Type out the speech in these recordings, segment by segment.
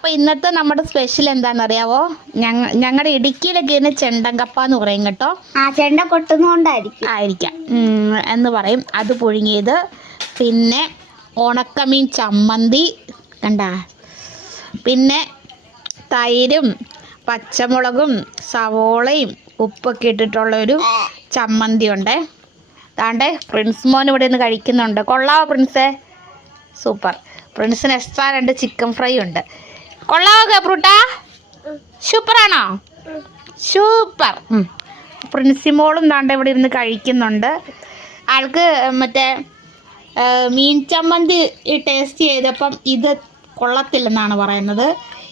അപ്പൊ ഇന്നത്തെ നമ്മുടെ സ്പെഷ്യൽ എന്താണെന്നറിയാവോ? ഞങ്ങളുടെ ഇടുക്കിയിലൊക്കെ ഇതിന് ചെണ്ടങ്കപ്പ എന്ന് പറയും കേട്ടോ. ചെണ്ട കൊട്ടുന്നോണ്ടായിരിക്കും എന്ന് പറയും. അത് പുഴുങ്ങിയത്, പിന്നെ ഉണക്കമീൻ ചമ്മന്തി കണ്ട, പിന്നെ തൈരും പച്ചമുളകും സവോളയും ഉപ്പൊക്കെ ഇട്ടിട്ടുള്ളൊരു ചമ്മന്തി ഉണ്ട്. താണ്ടെ പ്രിൻസ് മോൻ ഇവിടെ നിന്ന് കഴിക്കുന്നുണ്ട്. കൊള്ളാവോ പ്രിൻസേ? സൂപ്പർ. പ്രിൻസിന് എക്സ്ട്രാ 2 ചിക്കൻ ഫ്രൈ ഉണ്ട്. കൊള്ളാവോ കേപ്രൂട്ടാ? സൂപ്പറാണോ? സൂപ്പർ. പ്രിൻസിമോളും താണ്ടെ ഇവിടെ ഇരുന്ന് കഴിക്കുന്നുണ്ട്. ആൾക്ക് മറ്റേ മീൻ ചമ്മന്തി ടേസ്റ്റ് ചെയ്തപ്പം ഇത് കൊള്ളത്തില്ലെന്നാണ് പറയുന്നത്.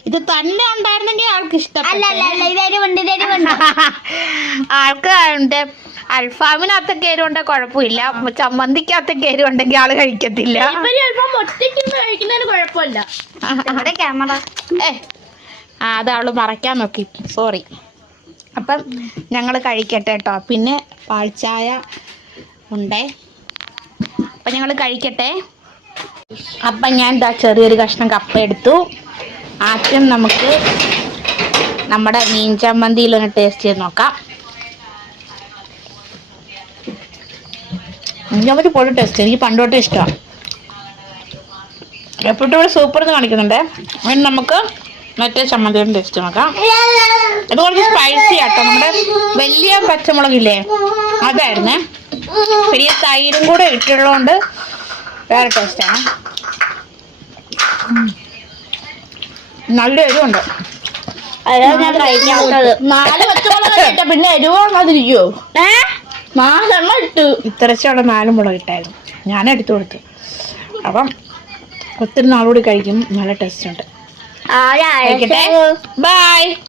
ഇത് തന്നെ ഉണ്ടായിരുന്നെങ്കിൽ ആൾക്ക് ഇഷ്ടപ്പെട്ടു. ആൾക്ക് അൽഫാമിനകത്തൊക്കെ എരിവുണ്ടെ കുഴപ്പമില്ല, ചമ്മന്തിക്കകത്തൊക്കെ എരിവുണ്ടെങ്കിൽ ആള് കഴിക്കത്തില്ല. അത് അവള് മറയ്ക്കാൻ നോക്കി, സോറി. അപ്പം ഞങ്ങൾ കഴിക്കട്ടെ കേട്ടോ. പിന്നെ പാൽച്ചായ ഉണ്ടേ. അപ്പം ഞങ്ങൾ കഴിക്കട്ടെ. അപ്പം ഞാൻ ഇതാ ചെറിയൊരു കഷ്ണം കപ്പ എടുത്തു. ആദ്യം നമുക്ക് നമ്മുടെ മീൻ ചമ്മന്തിയിലൊന്ന് ടേസ്റ്റ് ചെയ്ത് നോക്കാം. മീൻ ചമ്മന്തി പൊടി ടേസ്റ്റ്, എനിക്ക് പണ്ടോട്ടേ ഇഷ്ടമാണ്. എപ്പോഴും ഇവിടെ സൂപ്പർ എന്ന് കാണിക്കുന്നുണ്ട്. അതിന് നമുക്ക് മറ്റേ ചമ്മന്തിയുടെ ടേസ്റ്റ് നോക്കാം. ഇത് കുറച്ച് സ്പൈസി ആട്ടോ. നമ്മുടെ വലിയ പച്ചമുളകില്ലേ, അതായിരുന്നേ. പിന്നെ തൈരും കൂടെ ഇട്ടുള്ളതുകൊണ്ട് വേറെ ടേസ്റ്റാണ്. നല്ല എരിവുണ്ട്. ഞാൻ കഴിക്കാത്തത് 4 പച്ചമുളക് പിന്നെ എരിവാതിരിക്കുവോ? 4 എണ്ണം ഇട്ടു. ഇത്രച്ചുള്ള 4 മുളക് ഇട്ടായിരുന്നു, ഞാൻ എടുത്തു കൊടുത്തു. അപ്പം ഒത്തിരി നാളുകൂടി കഴിക്കും. നല്ല ടേസ്റ്റ് ഉണ്ട്. ബൈ.